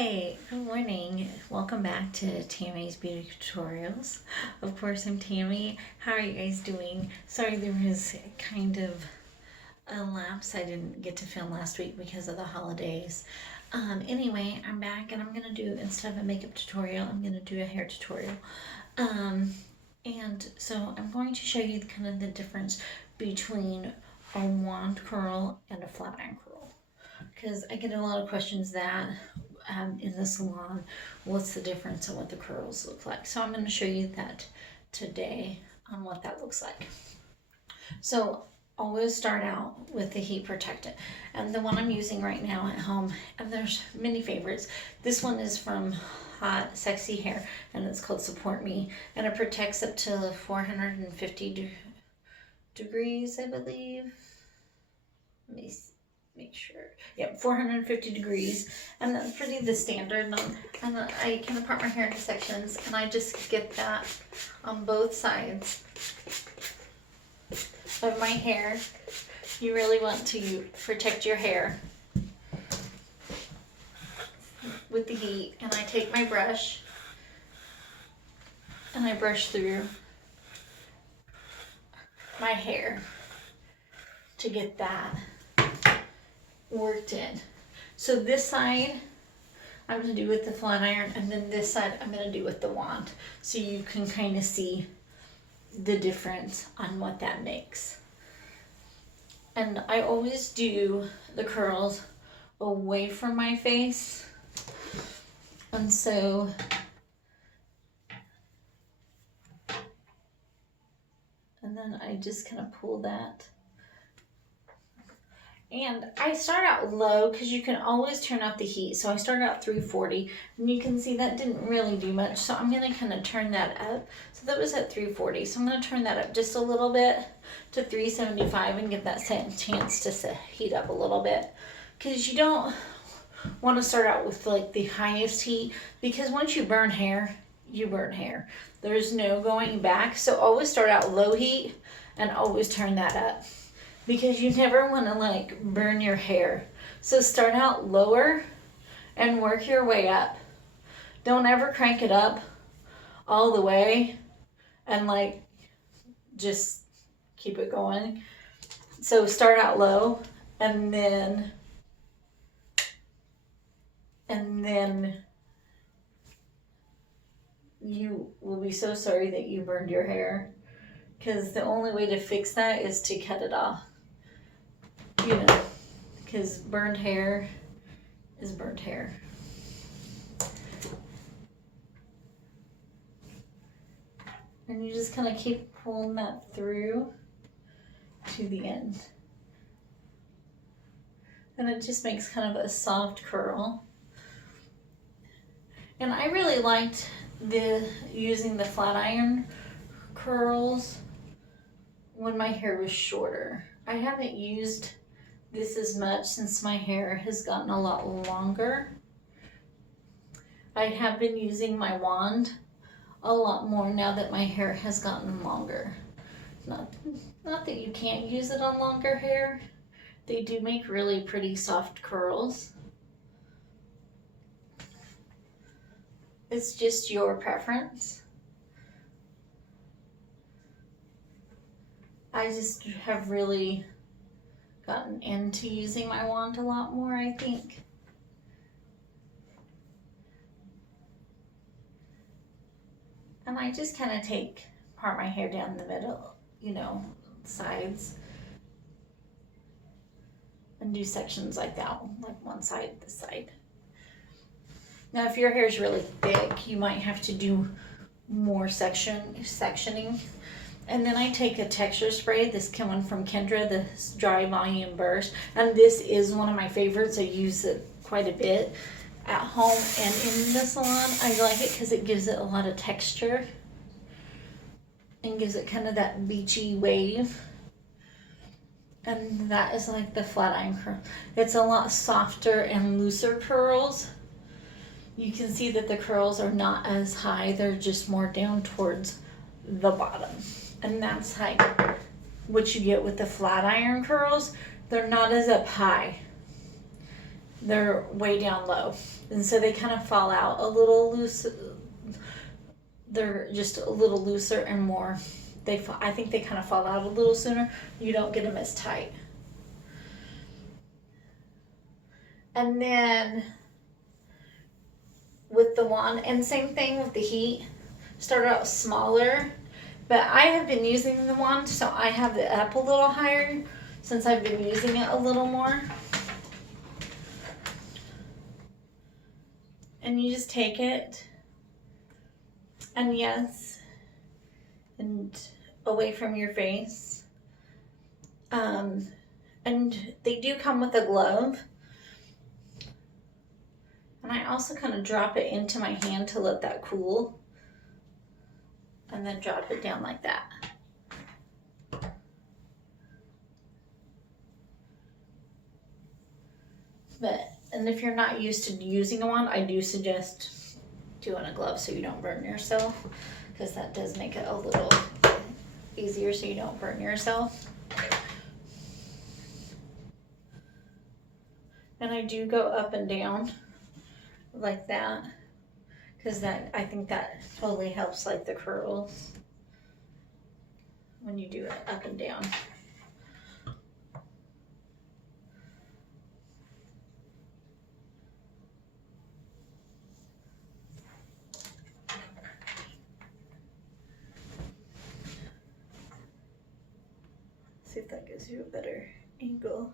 Hi, good morning. Welcome back to Tammy's Beauty Tutorials. Of course, I'm Tammy. How are you guys doing? Sorry there was kind of a lapse. I didn't get to film last week because of the holidays. Anyway, I'm back and I'm going to do, instead of a makeup tutorial, I'm going to do a hair tutorial. And so I'm going to show you kind of the difference between a wand curl and a flat iron curl. Because I get a lot of questions that in the salon, what's the difference and what the curls look like. So I'm going to show you that today on what that looks like. So always start out with the heat protectant. And the one I'm using right now at home, and there's many favorites. This one is from Hot Sexy Hair, and it's called Support Me. And it protects up to 450 degrees, I believe. Let me make sure. Yep, 450 degrees, and that's pretty the standard. And I kind of part my hair into sections, and I just get that on both sides of my hair. You really want to protect your hair with the heat. And I take my brush and I brush through my hair to get that worked in. So this side I'm going to do with the flat iron, and then this side I'm going to do with the wand, so you can kind of see the difference on what that makes. And I always do the curls away from my face, and so and then I just kind of pull that. And I start out low because you can always turn up the heat. So I started out 340, and you can see that didn't really do much. So I'm going to kind of turn that up. So that was at 340. So I'm going to turn that up just a little bit to 375 and give that chance to heat up a little bit. Because you don't want to start out with like the highest heat, because once you burn hair, you burn hair. There's no going back. So always start out low heat and always turn that up, because you never want to like burn your hair. So start out lower and work your way up. Don't ever crank it up all the way and like just keep it going. So start out low, and then you will be so sorry that you burned your hair, because the only way to fix that is to cut it off. You know, because burned hair is burnt hair. And you just kind of keep pulling that through to the end. And it just makes kind of a soft curl. And I really liked using the flat iron curls when my hair was shorter. I haven't used this as much since my hair has gotten a lot longer. I have been using my wand a lot more now that my hair has gotten longer. Not that you can't use it on longer hair. They do make really pretty soft curls. It's just your preference. I just have really gotten into using my wand a lot more, I think. And I just kind of part my hair down the middle, you know, sides, and do sections like that, like one side, this side. Now, if your hair is really thick, you might have to do more sectioning. And then I take a texture spray, this coming from Kendra, this dry volume burst. And this is one of my favorites. I use it quite a bit at home and in the salon. I like it because it gives it a lot of texture and gives it kind of that beachy wave. And that is like the flat iron curl. It's a lot softer and looser curls. You can see that the curls are not as high. They're just more down towards the bottom. And that's like what you get with the flat iron curls. They're not as up high. they're way down low. And so they kind of fall out a little loose. They're just a little looser and more. I think they kind of fall out a little sooner. You don't get them as tight. And then with the wand, and same thing with the heat, start out smaller. But I have been using the wand, so I have it up a little higher since I've been using it a little more. And you just take it, and yes, and away from your face. And they do come with a glove. And I also kind of drop it into my hand to let that cool. And then drop it down like that. And if you're not used to using a wand, I do suggest doing a glove so you don't burn yourself, because that does make it a little easier so you don't burn yourself. And I do go up and down like that, because I think that totally helps like the curls when you do it up and down. See if that gives you a better angle.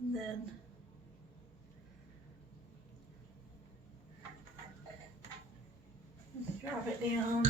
And then drop it down.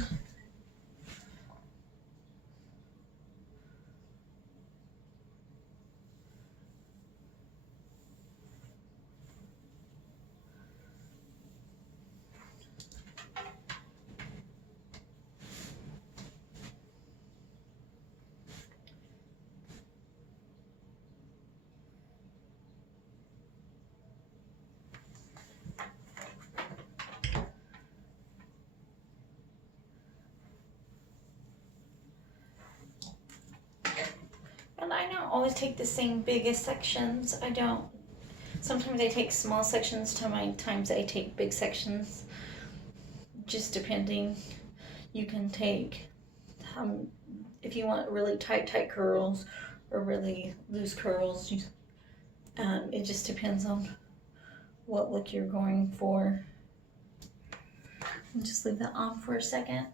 And I don't always take the same biggest sections. I don't. Sometimes I take small sections, times I take big sections. Just depending. You can take, if you want really tight curls or really loose curls. It just depends on what look you're going for. And just leave that on for a second.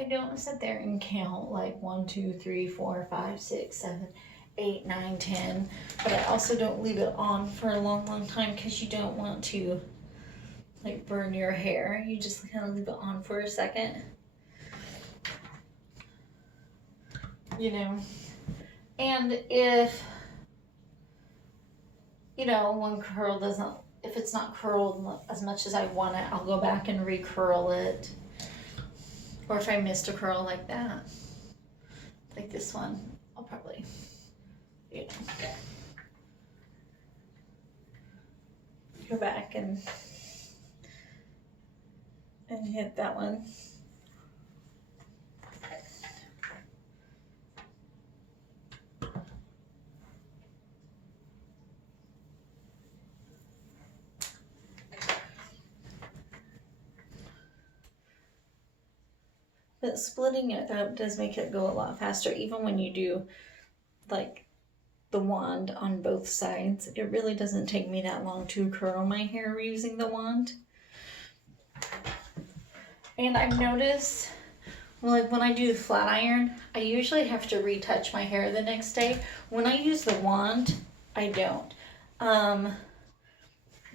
I don't sit there and count like 1, 2, 3, 4, 5, 6, 7, 8, 9, 10. But I also don't leave it on for a long time, because you don't want to like burn your hair. You just kind of leave it on for a second. You know, and if, you know, one curl doesn't, if it's not curled as much as I want it, I'll go back and recurl it. Or if I missed a curl like that, like this one, I'll probably, you know, go back and hit that one. But splitting it up does make it go a lot faster, even when you do like the wand on both sides. It really doesn't take me that long to curl my hair using the wand. And I've noticed, like when I do the flat iron, I usually have to retouch my hair the next day. When I use the wand, I don't.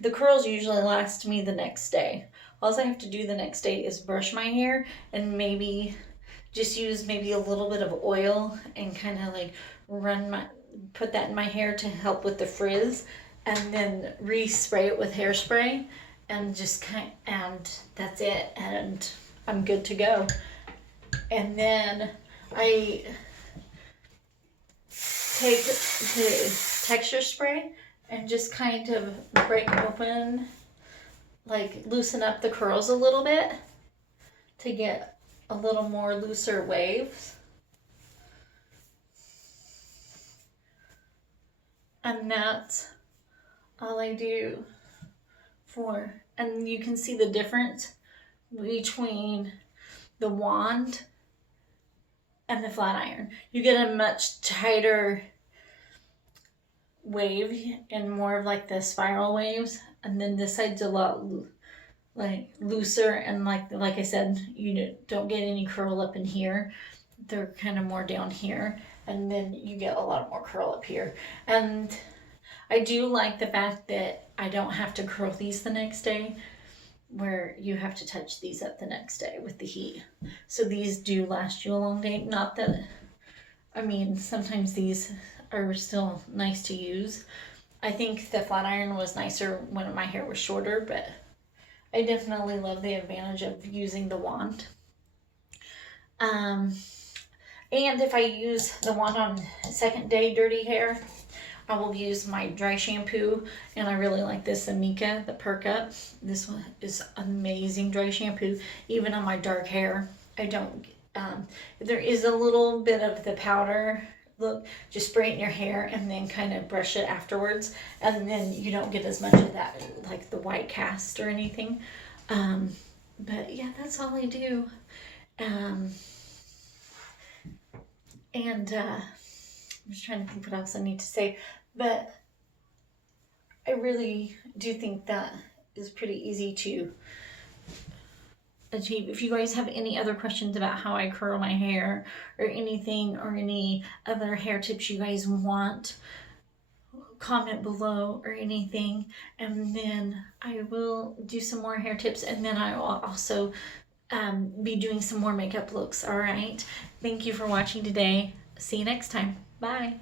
The curls usually last me the next day. All I have to do the next day is brush my hair and maybe just use maybe a little bit of oil and kind of like put that in my hair to help with the frizz, and then respray it with hairspray, and and that's it, and I'm good to go. And then I take the texture spray and just kind of break open, like loosen up the curls a little bit to get a little more looser waves. And that's all I do and you can see the difference between the wand and the flat iron. You get a much tighter wave and more of like the spiral waves, and then this side's a lot like looser, and like I said, you don't get any curl up in here. They're kind of more down here, and then you get a lot more curl up here. And I do like the fact that I don't have to curl these the next day, where you have to touch these up the next day with the heat. So these do last you a long day. Not that, I mean, sometimes these are still nice to use. I think the flat iron was nicer when my hair was shorter, but I definitely love the advantage of using the wand. And if I use the wand on second day dirty hair, I will use my dry shampoo, and I really like this Amika, the Perk Up. This one is amazing dry shampoo, even on my dark hair. I don't, there is a little bit of the powder. Look, just spray it in your hair and then kind of brush it afterwards, and then you don't get as much of that, like the white cast or anything. But yeah, that's all I do. I'm just trying to think what else I need to say, but I really do think that is pretty easy to achieve. If you guys have any other questions about how I curl my hair or anything, or any other hair tips you guys want, comment below or anything, and then I will do some more hair tips, and then I will also be doing some more makeup looks. All right, thank you for watching today. See you next time. Bye.